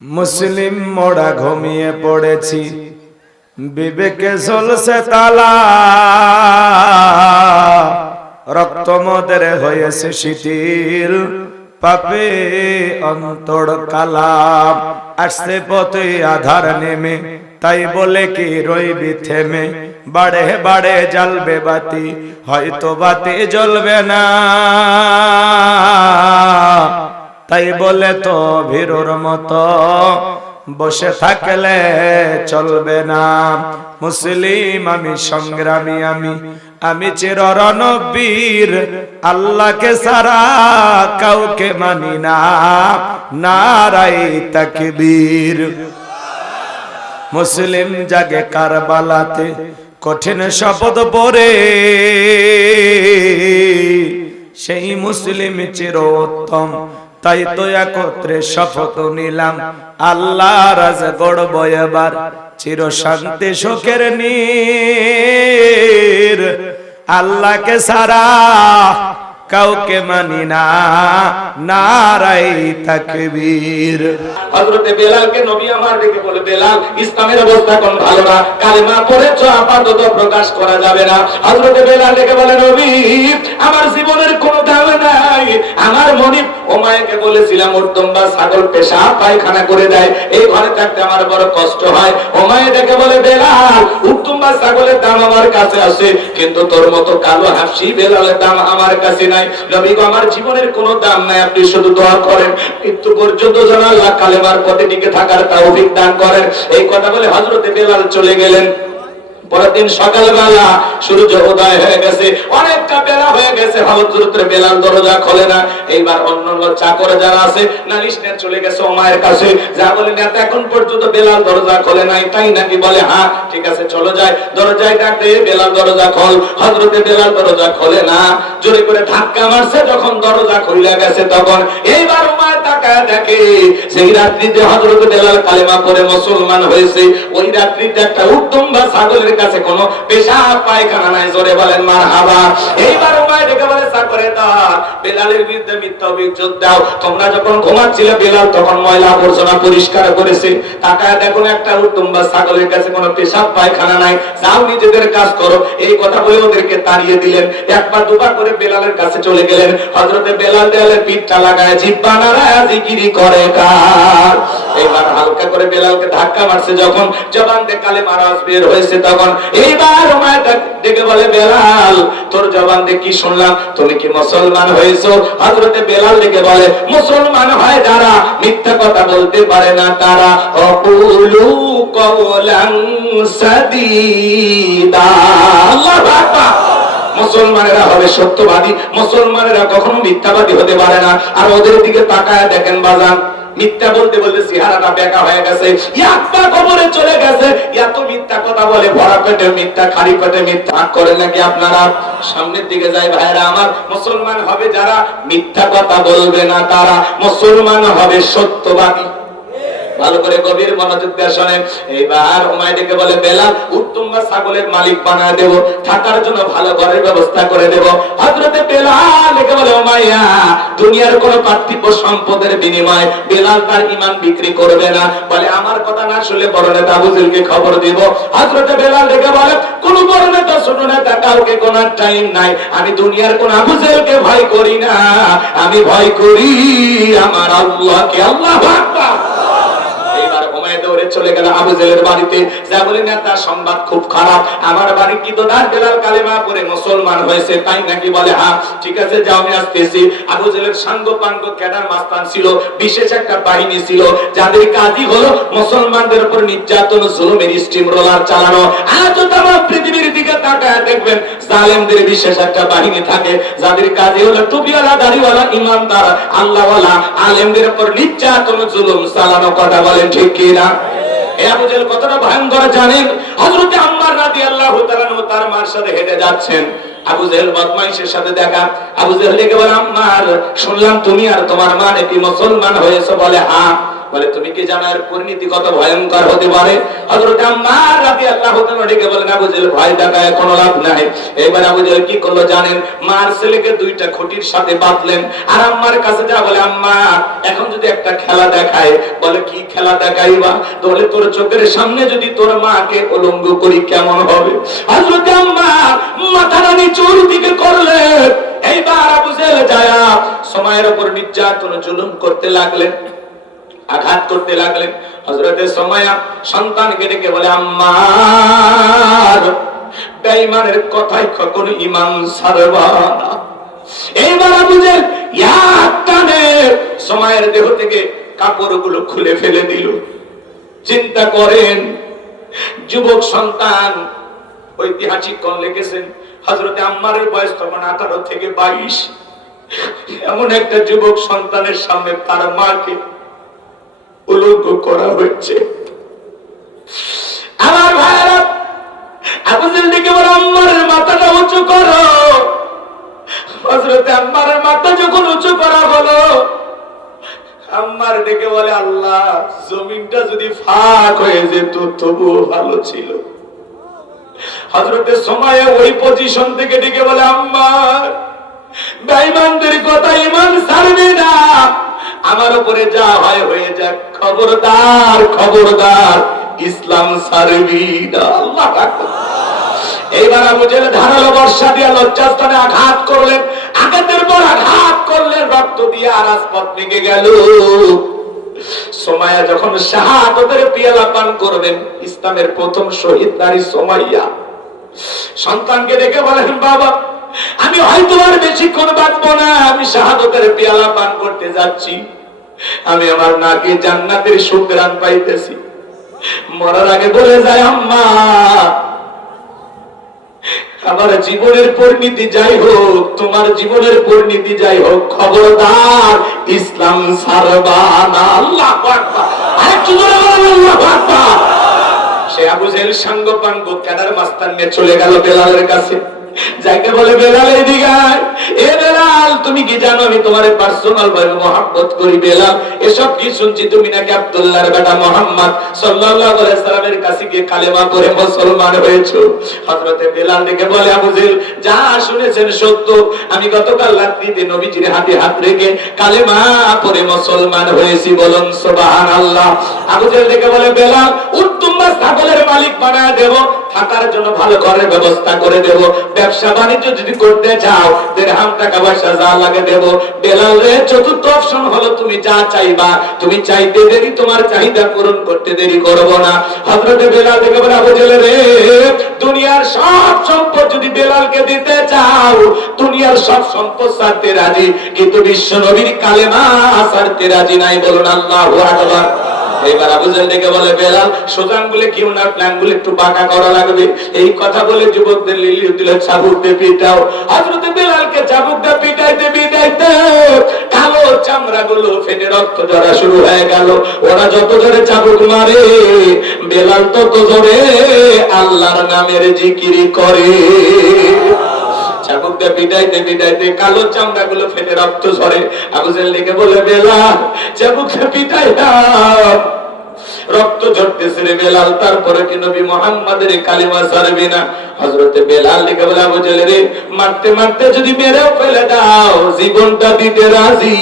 মুসলিম মোড়া ঘুমিয়ে পড়েছি, বিবেকে জ্বলছে তালা, রক্ত মদের হয়েছে শিথিল, পাপে অন্তর কালা। আসছে পথে আধার নেমে, তাই বলে কি রইবি থেমে, বাড়ে বাড়ে জ্বলবে বাতি, হয়তো বাতি জ্বলবে না, তাই বলে তো ভীরুর মতো বসে থাকলে চলবে না। মুসলিম আমি, সংগ্রামী আমি চির রণবীর, আল্লাহকে ছাড়া কাউকে মানি না, নারায়ে তাকবীর। মুসলিম জাগে কারবালাতে কঠিন শপথ পড়ে, সেই মুসলিম চির উত্তম, তাই তো একত্রে শপথ নিলাম, আল্লাহ রাজ গড়ব এবার চির শান্তি সুখের নীর। আল্লাহকে ছাড়া কাউকে মানি না, নারায়ে তাকবীর। হযরতে বেলালকে নবী আমার ডেকে বলে, বেলাল ইসলামের অবস্থা কোন ভালো না, কালেমা পড়েছো আপাতত প্রকাশ করা যাবে না। হযরতে বেলাল ডেকে বলে, নবী আমার জীবনের কোনো দাম নাই, আমার মনিব ওমায়াকে বলেছিলাম উর্দম্বা ছাগল পেশাব পায়খানা করে দেয়, এই ঘরে থাকতে আমার বড় কষ্ট হয়। ওমায়া ডেকে বলে, বেলাল উর্দম্বা ছাগলের দাম আমার কাছে আছে, কিন্তু তোর মতো কালো হাফসি বেলালের দাম আমার কাছে নাই। নবী গো আমার জীবনের কোনো দাম নাই, আপনি শুধু দোয়া করেন মৃত্যু পর্যন্ত যেন আল্লাহ কালেমার পথে টিকে থাকার তৌফিক দান করেন। এই কথা বলে হযরতে বেলাল চলে গেলেন। পরের দিন সকালবেলা সূর্য উদয় হয়ে গেছে, অনেকটা বেলা হয়ে গেছে, হযরতে বেলাল দরজা খোলে না। এইবার অন্যান্য চাকর যারা আছে নালিশ নিয়ে চলে গেছে ওমায়ের কাছে, যা বলে নেতা এখন পর্যন্ত বেলাল দরজা খোলে নাই, তাই নাকি? বলে হ্যাঁ ঠিক আছে চলো যাই। দরজায় ডাক দিয়ে, বেলাল দরজা খোল। হযরতে বেলাল দরজা খোলে না, জোরে করে ধাক্কা মারছে, যখন দরজা খুলে গেছে তখন এইবার ওমায় তাকায় দেখে সেই রাত্রিতে হযরতে বেলাল কালেমা পড়ে মুসলমান হয়েছে, ওই রাত্রিতে একটা উর্দম্বা ছাগলের কাছে কোনো পেশাব পায়খানা নাই, জোরে বলেন মারহাবা। এইবার ওমায় ডেকে বলে, চাকরেদার বেলালের বিরুদ্ধে মিথ্যা অভিযোগ দাও, তোমরা যখন ঘুমাচ্ছিলে বেলাল তখন ময়লা আবর্জনা পরিষ্কার করেছে, তাকায় দেখো একটা উর্দম্বা ছাগলের কাছে কোনো পেশাব পায়খানা নাই, যাও নিজেদের কাজ করো। এই কথা বলে ওদেরকে তাড়িয়ে দিলেন। একবার দুবার করে বেলালের কাছে চলে গেলেন। হযরতে বেলাল দেয়ালের পিঠটা লাগায় জিহ্বা নাড়ায় জিকির করে কার। এবার হালকা করে বেলালকে ধাক্কা মারছে, যখন জবান দিয়ে কালেমা আওয়াজ বের হয়েছে তখন এইবার ওমায় ডেকে বলে, বেলাল তোর জবান দিয়ে কি শুনলাম, তুমি কি মুসলমান হয়েছো? হযরতে বেলাল ডেকে বলে, মুসলমান হয় যারা মিথ্যা কথা বলতে পারে না তারা, অকুলু কওলান সাদীদা। আল্লাহু আকবার। মুসলমানেরা হবে সত্যবাদী, মুসলমানেরা কখনো মিথ্যাবাদী হতে পারে না। আর ওদের দিকে তাকায় দেখেন বাজান, মিথ্যা বলতে বলতে চেহারাটা বেঁকা হয়ে গেছে, একটা কবরে চলে গেছে। এত মিথ্যা কথা বলে, ভরা পেটে মিথ্যা, খালি পেটে মিথ্যা করে নাকি আপনারা? সামনের দিকে যাই ভাইরা আমার, মুসলমান হবে যারা মিথ্যা কথা বলবে না তারা, মুসলমান হবে সত্যবাদী। ভালো করে গভীর মনোযোগ দিয়ে শুনেন। এইবার ওমায় ডেকে বলে, বেলাল উর্দম্বা ছাগলের মালিক বানায় দেব, থাকার জন্য ভালো ঘরের ব্যবস্থা করে দেব। হযরতে বেলাল ডেকে বলে, ওমাইয়া দুনিয়ার কোন পার্থিব সম্পদের বিনিময়ে বেলাল তার ঈমান বিক্রি করবে না। বলে আমার কথা না শুনলে বড় নেতা আবু জেহেলকে খবর দিব। হযরতে বেলাল ডেকে বলে, কোন বড় নেতা ছোট নেতা কাউকে গোনার টাইম নাই, আমি দুনিয়ার কোন আবু জেহেলকে ভয় করি না, আমি ভয় করি আমার আল্লাহকে। আল্লাহু আকবার। দৌড়ে চলে গেল আবু জেহেলের বাড়িতে, যা বলে নেতা সংবাদ খুব খারাপ, আমার বাড়ির কি দোদার বেলাল কালেমা পড়ে মুসলমান হয়েছে, তাই নাকি? বলে হ্যাঁ ঠিক আছে যাও আমি আসতেছি। আবু জেহেলের সাঙ্গ পাঙ্গ ক্যাডার মাস্তান ছিল, বিশেষ একটা বাহিনী ছিল, যাদের কাজই হলো মুসলমানদের উপর নির্যাতন জুলুমের স্টিম রোলার চালানো। আজও তামাম পৃথিবীর দিকে তাকায় দেখবেন জালেমদের বিশেষ একটা বাহিনী থাকে, যাদের কাজই হলো টুপিওয়ালা দাড়িওয়ালা ইমানদার আল্লাহওয়ালা আলেমদের উপর নির্যাতন জুলুম চালানো। কথা বলেন ঠিক কি না? আবু জেহেল কতটা ভয়ঙ্কর জানেন? হযরতে আম্মার রাদিয়াল্লাহু তাআলা তার মার সাথে হেঁটে যাচ্ছেন, আবু জেহেল বদমাইশের সাথে দেখা। আবু জেহেল বলে, আম্মার শুনলাম তুমি আর তোমার মা নাকি মুসলমান হয়েছে। বলে হ্যাঁ। বলে তুমি কি জানো এর পরিণতি কত ভয়ঙ্কর হতে পারে? হযরত আম্মার রাদিয়াল্লাহু তাআলা ডেকে বলেন, আবু জেহেল ভয় দেখায় কোনো লাভ নাই। এবার আবু জেহেল কি করলো জানেন? মার ছেলেকে দুইটা খুঁটির সাথে বাঁধলেন, আর আম্মার কাছে যা বলে, আম্মা এখন যদি একটা খেলা দেখায়। বলে কি খেলা দেখাইবা? বলে তোর চোখের সামনে যদি তোর মাকে উলঙ্গ করি কেমন হবে? হযরত আম্মা মাথাটা নিচুর দিকে করলেন। এইবার আবু জেহেল যায় সময়ের উপর নির্যাতন জুলুম করতে লাগলেন, আঘাত করতে লাগলেন। হযরতে সুমাইয়া সন্তানকে ডেকে বলে, আম্মা বেঈমানের কথাই কখনো ঈমান ছাড়বা না। এইবার আবু জেহেল এক টানে সুমাইয়ার দেহ থেকে কাপড়গুলো খুলে ফেলে দিল। চিন্তা করেন, যুবক সন্তান, ঐতিহাসিক কোন লিখেছেন হযরতে আম্মারের বয়স তখন 18 থেকে 22। এমন একটা যুবক সন্তানের সামনে তার মাকে উলঙ্গ করা হয়েছে। আমার ভাইরা, আবু জেহেল ডেকে বলে, আম্মারের মাথাটা উঁচু করো। হযরতে আম্মারের মাথা যখন উঁচু করা হলো, আম্মার ডেকে বলে, আল্লাহ জমিনটা যদি ফাঁক হয়ে যেত তবুও ভালো ছিল। হযরতে সুমাইয়া ওই পজিশন থেকে ডেকে বলে, আম্মা বেঈমানদের কথা ঈমান ছাড়বে না, আমার উপরে যা হয় হয়ে যাক, খবরদার খবরদার ইসলাম ছাড়বি না। আল্লাহু আকবার। এইবার আবু জেহেল ধারালো বর্ষা দিয়ে লজ্জাস্থানে আঘাত করলেন, আঘাতের পর আঘাত করলেন, রক্ত দিয়ে রাজপথ ভেঙে গেল। সুমাইয়া যখন শাহাদাতের পিয়ালা পান করবেন, ইসলামের প্রথম শহীদ নারী সুমাইয়া সন্তানকে ডেকে বলেন, বাবা আমি হয়তো আর বেশিক্ষণ বাঁচবো না, আমি শাহাদাতের পিয়ালা পান করতে যাচ্ছি, আমি আমার নাকে জান্নাতের সুঘ্রাণ পাইতেছি। মরার আগে বলে যায়, আম্মা আমার জীবনের পরিণতি যাই হোক, তোমার জীবনের পরিণতি যাই হোক, খবরদার ইসলাম ছাড়বা না। আল্লাহু আকবার। আরেকটু জোরে বলেন আল্লাহু আকবার। সে আবু জেহেল সাঙ্গপাঙ্গ ক্যাডার মাস্তান নিয়ে চলে গেল বেলালের কাছে। যাকে বলে, বেলাল এদিকে আয়। এ বেলাল, তুমি কি জানো আমি তোমারে পার্সোনাল ভাবে মহব্বত করি? বেলাল, এসব কি শুনছি তুমি নাকি আব্দুল্লাহর বেটা মুহাম্মদ সাল্লাল্লাহু আলাইহি সাল্লামের কাছে গিয়ে কালেমা পড়ে মুসলমান হয়েছো? হযরতে বেলাল ডেকে বলে, আবু জেহেল যা শুনেছেন সত্য, আমি গতকাল রাত্রিতে নবীজির হাতে হাত রেখে কালেমা পড়ে মুসলমান হয়েছি, বলুন সুবহানাল্লাহ। আবু জেহেল ডেকে বলে, বেলাল উঠ, তোমার ছাগলের মালিক বানায় দেব, থাকার জন্য ভালো ঘরের ব্যবস্থা করে দেব, ব্যবসা বাণিজ্য যদি করতে চাও দিরহাম টাকা পয়সা যা লাগে দেব। বেলাল রে, চতুর্থ অপশন হলো তুমি যা চাইবা, তুমি চাইতে দেরি, তোমার চাহিদা পূরণ করতে দেরি করব না। হযরতে বেলাল দেখে বলে, আবু জেহেল রে, দুনিয়ার সব সম্পদ যদি বেলালকে দিতে চাও, দুনিয়ার সব সম্পদ ছাড়তে রাজি, কিন্তু বিশ্ব নবীর কালেমা ছাড়তে রাজি নাই, বলুন আল্লাহু আকবার। এবার আবু জেহেল ডেকে বলে, বেলাল সোজান বলে কেউ না, প্ল্যান বলে একটু বাঁকা করা লাগবে। এই কথা বলে যুবকদের লিলিয়ে দিল, চাবুক দিয়ে পিটাও। হযরতে বেলালকে চাবুক দিয়ে পিটাইতে পিটাইতে কালো চামড়া গুলো ফেটে রক্ত ঝরা শুরু হয়ে গেল। ওরা যত জোরে চাবুক মারে, বেলাল তত জোরে আল্লাহর নামের জিকির করে। চাবুক দিয়ে পিটাইতে পিটাইতে কালো চামড়া গুলো ফেটে রক্ত ঝরে। আবু জেহেল ডেকে বলে, বেলাল চাবুক দিয়ে পিটাইলাম, রক্ত ঝরতেছে রে বেলাল, তারপরে কি নবী মুহাম্মাদের কালিমা ছাড়বি না? হযরতে বেলাল ডেকে বলে, আবু জেহেল রে, মারতে মারতে যদি মেরেও ফেলে দাও, জীবনটা দিতে রাজি,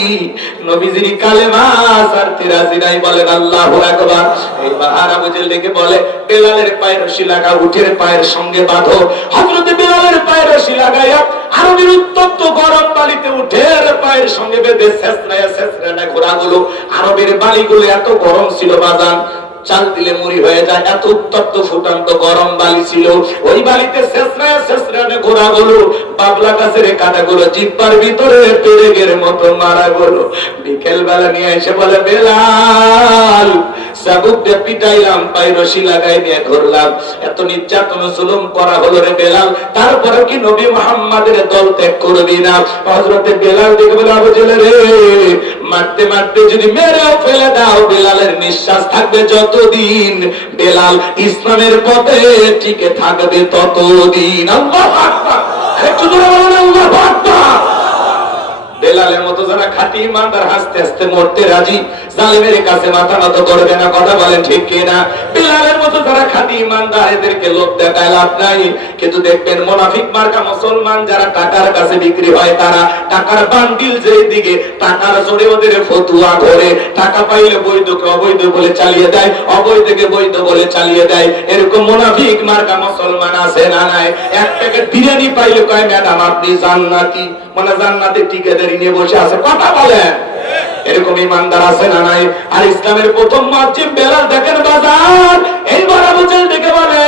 নবীজির কালেমা ছাড়তে রাজি নাই, বলেন আল্লাহু আকবার। এইবার আবু জেহেল ডেকে বলে, বেলালের পায়ের রশি লাগা, উটের পায়ের সঙ্গে বাঁধো। হযরতে বেলালের পায়ের রশি লাগাইয়া আরবের উত্তপ্ত গরম বালিতে উটের পায়ের সঙ্গে বেঁধে ছেঁচড়ায় ছেঁচড়ায় ঘোড়াগুলো, আরবের বালিগুলো এত গরম ছিল বাজান, চাল দিলে মুড়ি হয়ে যায়, এত উত্তপ্ত ফুটান্ত গরম বালি ছিল। ওই বালিতে ছেঁচড়ায় ছেঁচড়ায় ঘোড়াগুলো, বাবলা গাছের কাঁটাগুলো জিব্বার ভিতরে পেরেকের মতো মারা গেল। বিকেল বেলা নিয়ে এসে বলে, বেলাল চাবুক দিয়ে পিটাইলাম, পায়ে রশি লাগাই নিয়ে ধরলাম, এত নির্যাতন জুলুম করা হলো রে বেলাল, তারপরে কি নবী মুহাম্মাদের দল ত্যাগ করবি না? হযরতে বেলাল দেখে বলে, আবু জেহেল রে, মারতে মারতে যদি মেরেও ফেলে দাও, বেলালের নিঃশ্বাস থাকবে যতদিন, বেলাল ইসলামের পথে টিকে থাকবে ততদিন। আল্লাহু আকবার। একটু জোরে বলেন আল্লাহু আকবার। বেলালের মতো যারা খাঁটি ইমানদার হাসতে হাসতে মরতে রাজি, জালিমের কাছে মাথা নত করবে না। কথা বলেন ঠিক কিনা? বিলালের মতো যারা খাঁটি ইমানদার, এদেরকে লোভ দেখায় লাভ নাই। কিন্তু দেখবেন মুনাফিক মার্কা মুসলমান যারা টাকার কাছে বিক্রি হয়, তারা টাকার বান্ডিল যেই দিকে টাকার জোরে ওদের ফতুয়া করে, টাকা পাইলে বৈধকে অবৈধ বলে চালিয়ে দেয়, অবৈধকে বৈধ বলে চালিয়ে দেয়। এরকম মুনাফিক মার্কা মুসলমান আছে না নাই? এক প্যাকেট বিরিয়ানি পাইলে কয় ম্যাডাম আপনি জান্নাতি, মানে জান্নাতে টিকেদারি নিয়ে বসে আছে। কথা বলেন, এরকম ইমানদার আছে না নাই? আর ইসলামের প্রথম মুয়াজ্জিন বেলাল দেখেন বাজার, এইবার আবু জাহেল ডেকে বলে,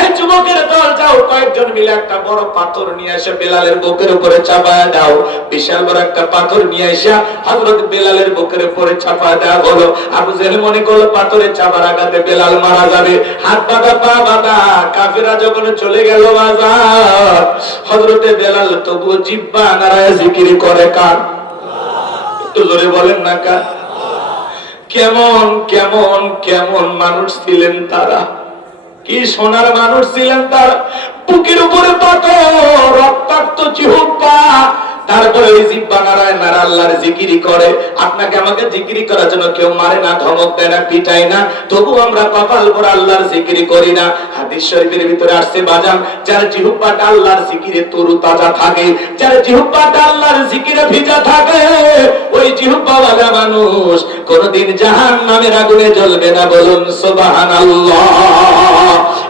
এই যুবকের দল যাও, কয়েকজন মিলে একটা বড় পাথর নিয়ে এসে বেলালের বুকের উপরে চাপায়া দাও। বিশাল বড় একটা পাথর নিয়ে এসে হযরত বেলালের বুকের উপরে চাপায়া দেওয়া হলো। আবু জাহেল মনে করলো পাথরে চাপার আঘাতে বেলাল মারা যাবে, হাত বাঁধা পা বাঁধা। কাফেররা যখন চলে গেল বাজার, হযরত বেলাল তবু জিহ্বা নাড়ায় জিকির করে কার? একটু জোরে বলেন না কার? কেমন কেমন কেমন মানুষ ছিলেন তারা, কি সোনার মানুষ ছিলেন তারা। বুকের উপরে পাথর, রক্তাক্ত জিহ্বা, তারপরে ওই জিহ্বা নাড়ায় নাড়া আল্লাহর জিকিরি করে। আপনাকে আমাকে জিকিরি করার জন্য কেউ মারে না, ধমক দেয় না, পিটায় না, তবু আমরা কপাল ভরে আল্লাহর জিকিরি করি না। হাদিস শরীফের ভিতরে আসছে বাজান, যার জিহ্বাটা আল্লাহর জিকিরে তরু তাজা থাকে, যার জিহ্বাটা আল্লাহর জিকিরে ভিজা থাকে, ওই জিহ্বাওয়ালা মানুষ কোনদিন জাহান্নামের আগুনে জ্বলবে না। বলুন সুবহানাল্লাহ।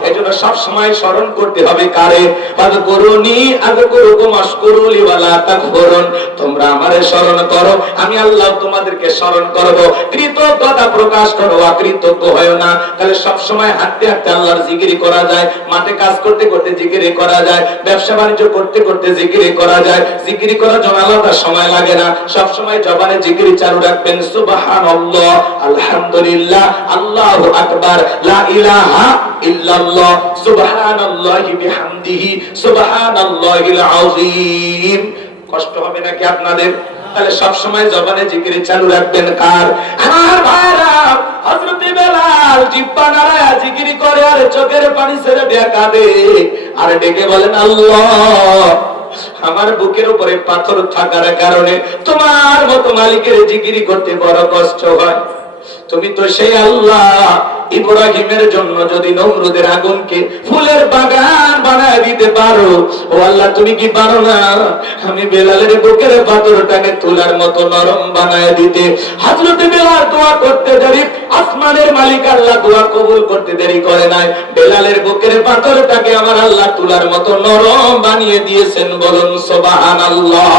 এজন্য সব সময় স্মরণ করতে হবে কারে? ফাযকুরুনি আযকুরুকুম আশকুরুলি ওয়ালা তাকফুরুন। তোমরা আমারে স্মরণ করো, আমি আল্লাহ তোমাদেরকে স্মরণ করব। কৃতজ্ঞতা প্রকাশ করো, অকৃতজ্ঞ হয় না। তাহলে সব সময় হাঁটতে হাঁটতে আল্লাহর জিকির করা যায়, মাঠে কাজ করতে করতে জিকির করা যায়, ব্যবসা বাণিজ্য করতে করতে জিকির করা যায়। জিকির করার জন্য আলাদা সময় লাগে না, সব সময় জবানে জিকির চালু রাখবেন। সুবহানাল্লাহ, আলহামদুলিল্লাহ, আল্লাহু আকবার, লা ইলাহা ইল্লাল্লাহ, সুবহানাল্লাহি বিহামদিহি, সুবহানাল্লাহিল আযীম। কষ্ট হবে নাকি আপনাদের? তাহলে সব সময় জবানে জিকির চালু রাখবেন কার? আমার ভাইরা, হযরত বেলাল জিহ্বা নাড়ায়া জিকির করে আর চোখের পানি ছেড়ে দেয়া কাঁদে আর ডেকে বলেন, আল্লাহ, আমার বুকের উপরে পাথর থাকার কারণে তোমার মতো মালিকের জিকির করতে বড় কষ্ট হয়। তুমি তো সেই আল্লাহ, ইব্রাহিমের জন্য যদি নমরুদের আগুনকে ফুলের বাগান বানায় দিতে পারো, ও আল্লাহ তুমি কি পারো না আমি বেলালের বুকের পাথরটাকে তুলার মতো নরম বানায় দিতে? হযরত বেলাল দোয়া করতে দেরি, আসমানের মালিক আল্লাহ দোয়া কবুল করতে দেরি করে নাই। বেলালের বুকের পাথরটাকে আমার আল্লাহ তুলার মতো নরম বানিয়ে দিয়েছেন। বলুন সুবহানাল্লাহ।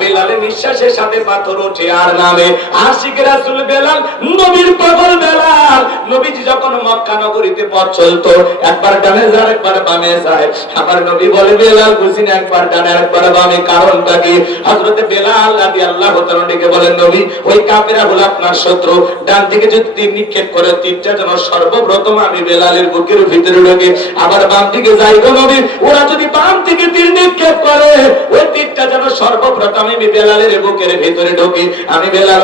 বেলালের নিঃশ্বাসের সাথে পাথর ওঠে আর নামে। আশিক রাসূল বেলাল, নবীর পাগল বেলাল। নবীজি যখন মক্কা নগরীতে পথ চলতো, একবার ডানে যায় একবার বামে যায়। আমার নবী বলে, বেলাল বুঝিনা একবার ডানে একবার বামে, কারণটা কি? হযরত বেলাল রাদিয়াল্লাহু তাআলা ডেকে বলেন, নবী, ওই কাফেররা হলো আপনার শত্রু। ডান দিকে যদি তীর নিক্ষেপ করে, তীরটা যেন সর্বপ্রথম আমি বেলালের বুকের ভিতরে ঢোকে। আবার বাম দিকে যাই গো নবী, ওরা যদি বাম দিকে তীর নিক্ষেপ করে, ওই তীরটা যেন সর্বপ্রথম আমি বেলালের বুকের ভিতরে ঢোকে। আমি বেলাল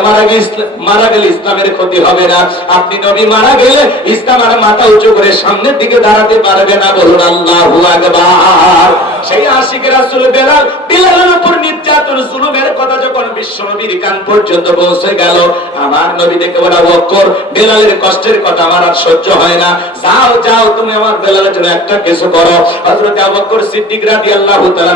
মারা গেলে ইসলামের ক্ষতি হবে না। আপনি নবী মারা গেলে ইসলাম আর মাথা উঁচু করে সামনের দিকে দাঁড়াতে পারবে না। বলুন আল্লাহু আকবার। সেই আশিক রাসূল বেলাল, বেলালের উপর নির্যাতন জুলুমের কথা যখন বিশ্বনবীর কান পর্যন্ত পৌঁছে গেল, আমার নবী দেখে বলে, আবু বকর, বেলালের কষ্টের কথা আমার আর সহ্য হয় না, যাও যাও তুমি আমার বেলালের জন্য একটা কিছু করো। হযরত আবু বকর সিদ্দিক রাদিয়াল্লাহু তাআলা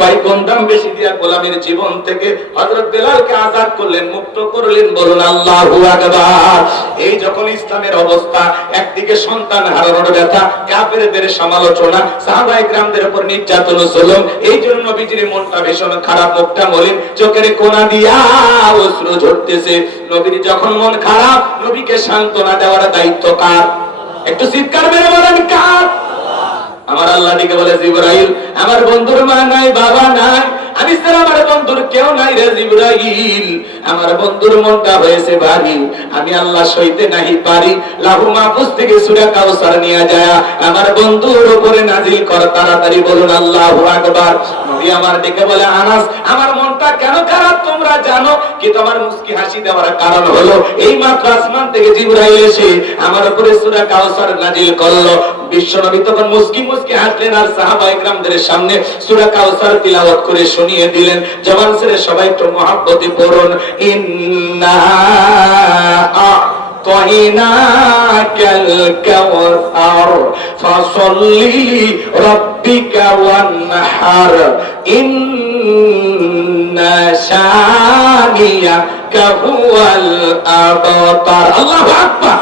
কয় গুণ দাম বেশি দিয়া গোলামের জীবন থেকে হযরত বেলালকে আযাদ করলেন, মুক্ত করলেন। বলুন আল্লাহু আকবার। এই যখন ইসলামের অবস্থা, একদিকে সন্তান হারানোর ব্যথা, কাফেরদের সমালোচনা, সাহাবায়ে কিরামদের উপর নির্যাতন জুলুম, এই জন্য নবীজির মনটা ভীষণ খারাপ, মুখটা মলিন, চোখের কোণা দিয়া অশ্রু ঝরতেছে। নবীর যখন মন খারাপ, নবীকে সান্ত্বনা দেওয়ার দায়িত্ব কার? একটু চিৎকার মেরে বলেন কার? আমার আল্লাহ দিকে বলে, জিবরাইল, আমার বন্ধুর মা নাই, বাবা নাই, আমি ছাড়া আমার বন্ধুর কেউ নাই রে জিবরাইল। আমার বন্ধুর মনটা হয়েছে ভারী, আমি আল্লাহ সইতে নাহি পারি। লাহু মাহফুজ থেকে সূরা কাউসার নিয়ে যায় আমার বন্ধুর উপরে নাজিল কর তাড়াতাড়ি। বলুন আল্লাহু আকবার। নবী নবী আমার ডেকে বলে আনাস আমার মনটা কেন খারাপ তোমরা জানো কি? তোমার মুস্কি হাসি দেওয়ার কারণ হলো এই মাত্র আসমান থেকে জিবরাইল এসে আমার উপরে সূরা কাউসার নাজিল করলো। বিশ্বনবী তখন মুস্কি মুস্কি হাসলেন আর সাহাবায়ে কেরামদের সামনে সূরা কাউসার তিলাওয়াত করে শুনিয়ে দিলেন। জবান ছেড়ে সবাই একটু মহব্বতে পড়ুন, ইন্না আ'তাইনাকাল কাউসার ফাসাল্লি লিরাব্বিকা ওয়ানহার ইন্না শানিয়াকা হুয়াল আবতার। আল্লাহু আকবার।